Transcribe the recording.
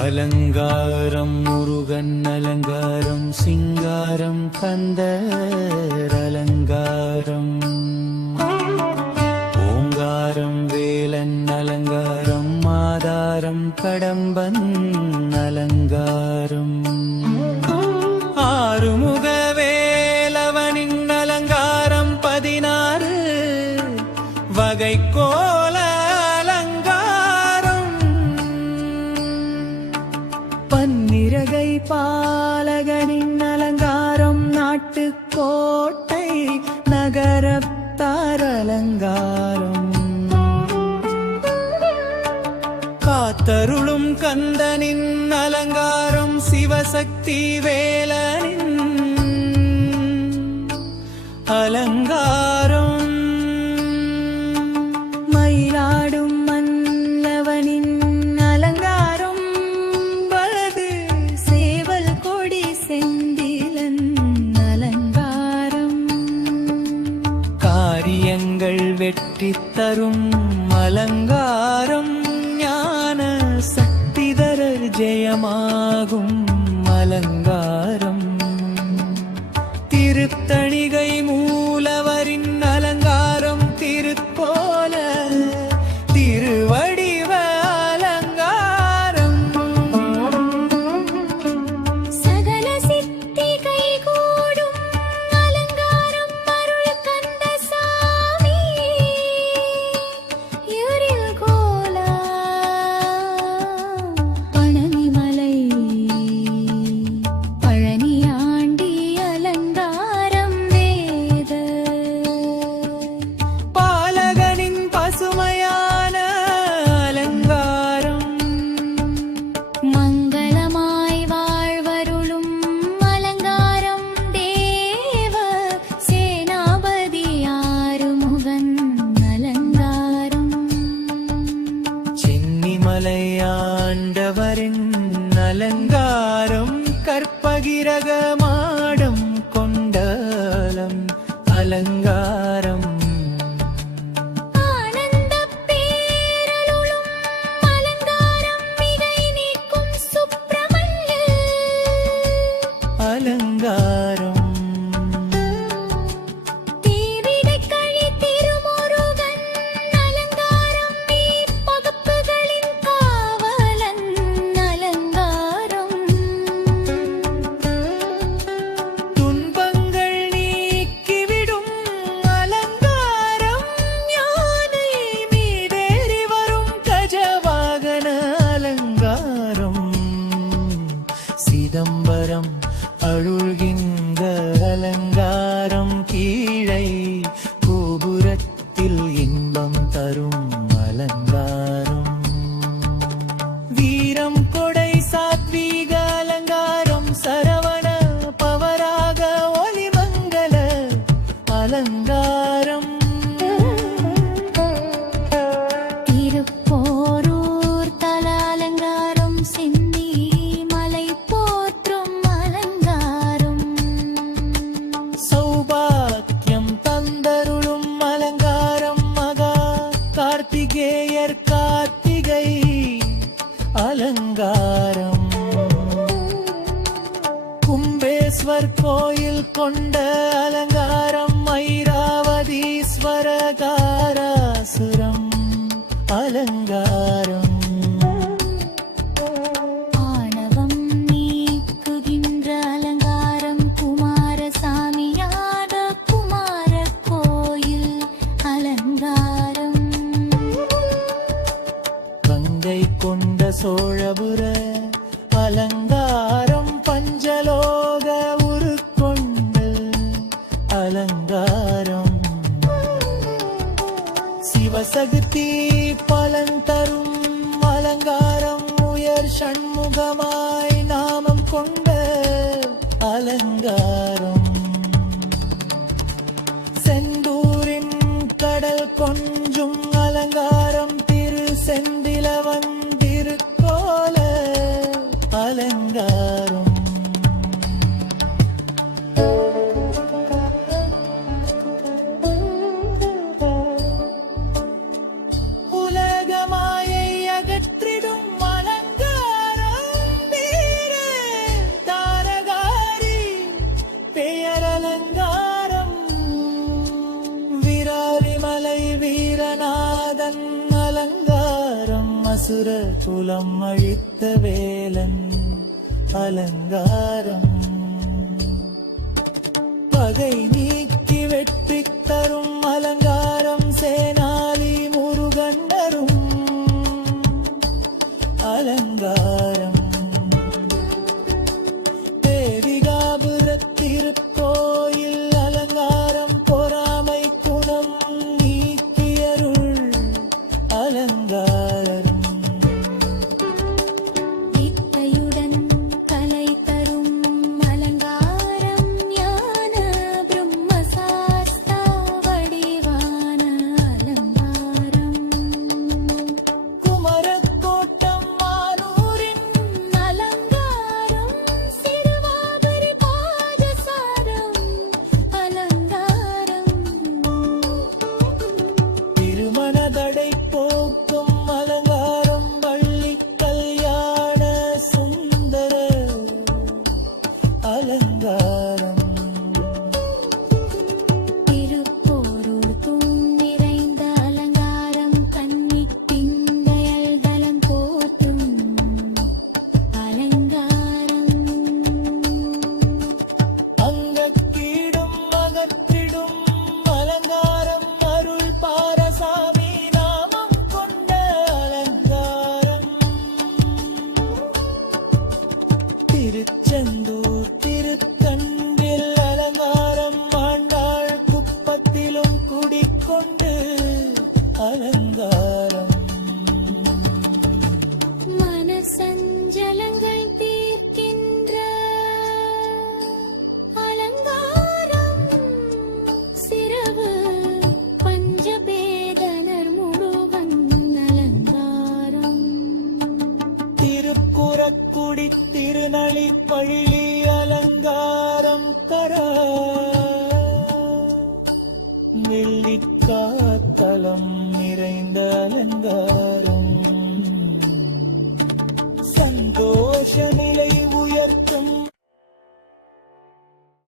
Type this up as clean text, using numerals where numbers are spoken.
அலங்காரம் முருகன் அலங்காரம் சிங்காரம் கந்தர் அலங்காரம் ஓங்காரம் வேலன் அலங்காரம் மாதாரம் கடம்பன் அலங்காரம் ஆறுமுக வேலவனின் அலங்காரம் 16 வகை கோல பன்னிரகை பாலகனின் அலங்காரம் நாட்டுக்கோட்டை நகரத்தார் அலங்காரம் காத்தருளும் கந்தனின் அலங்காரம் சிவசக்தி வேலனின் அலங்காரம் மயிலாடும் மன்னவனின் அலங்காரம் வலது சேவல் கொடி செந்திலன் அலங்காரம் காரியங்கள் வெற்றி தரும் அலங்காரம் ஞான சக்திதரர் ஜெயமாகும் அலங்காரம் திருத்தணிகை மூலவரின் அலங்காரம் திருக்கோல திருவடிவ அலங்காரம் சகல சித்தி கைகூடும் அலங்காரம் அருள் கந்த சாமி யூரில் கோலா பழனிமலை பழனியாண்டி அலங்காரம் வேத பாலகனின் பசுமையான அலங்காரம் மங்களமாய் வாழ்வருளும் அலங்காரம் தேவ சேனாபதி ஆறுமுகன் அலங்காரம் சென்னிமலை ஆண்டவரின் அலங்காரம் கற்பகிரக மாடம் கொண்டலம் அலங்காரம் ஆனந்தப் பேரருளும் அலங்காரம் மிகை நீக்கும் சுப்பிரமணிய அலங்காரம் தீவிடைக் கழி திருமுருகன் அலங்காரம் பகப்புகளின் காவலன் அலங்காரம் துன்பங்கள் நீக்கிவிடும் அலங்காரம் யானை மீதேறி வரும் கஜவாகன அலங்காரம் சிதம்பரம் அருள்கின்ற அலங்காரம் கீழை கோபுரத்தில் இன்பம் தரும் அலங்காரம் வீரம் கொடை சாத்வீக அலங்காரம் சரவண பவராக ஒளிமங்கல அலங்காரம் திருப்போரூர் தல அலங்காரம் சிந்தி மலை போற்றும் அலங்காரம் சௌபாக்கியம் தந்தருளும் அலங்காரம் மகா கார்த்திகேயர் கார்த்திகை அலங்காரம் கும்பேஸ்வர் கோயில் கொண்ட அலங்காரம் ஐராவதீஸ்வரகாராசுரம் அலங்காரம் ஆணவம் நீக்குகின்ற அலங்காரம் குமாரசாமியாத குமார கோயில் அலங்காரம் கங்கை கொண்ட சோழபுர அலங்காரம் பஞ்சலோக உருக்கொண்ட அலங்காரம் சிவசக்தி பலன் தரும் அலங்காரம் உயர் ஷண்முகமாய் நாமம் கொண்ட அலங்காரம் அலங்காரம் உலகமாயை அகற்றிடும் அலங்காரம் வீர தாரகாரி பெயர் அலங்காரம் விராலிமலை வீரநாதன் அலங்காரம் அசுர குலம் அழித்த வேலன் அலங்காரம் பகை நீக்கி வெற்றி தரும் அலங்காரம் சேனாலி முருகன் அரும் அலங்காரம் தேவிகாபுரத் திருக்கோயில் அலங்காரம் பொறாமை குணம் நீக்கியருள் அலங்காரம் வித்தையுடன் கலை தரும் அலங்காரம் ஞான பிரம்மசாஸ்தா வடிவான அலங்காரம் குமரக்கோட்டம் மானூரின் அலங்காரம் சிறுவாபரி பாஜசாரம் அலங்காரம் திருமணதடை போக்கும் அலங்காரம் வள்ளி கல்யாண சுந்தர அலங்காரம் திருப்போரூர் நிறைந்த அலங்காரம் கன்னித் திங்கள் தலம் போற்றும் அலங்காரம் அங்கக்கீடும் அகற்றிடும் அலங்காரம் அருள் பாரசாமி நாமம் கொண்ட அலங்காரம் திருச்செந்தூர் திருத்தண்டில் அலங்காரம் ஆண்டாள் குப்பத்திலும் குடிக்கொண்டு அலங்காரம் மனசஞ்சலங்கள் தீர்க்கின்ற அலங்காரம் சிறவு பஞ்சபேதனர் முருகன் அலங்காரம் திருக்குறக்குடி திருநளி பள்ளி அலங்காரம் கரா வெள்ளிக்காத்தலம் நிறைந்த அலங்காரம் சந்தோஷ நிலை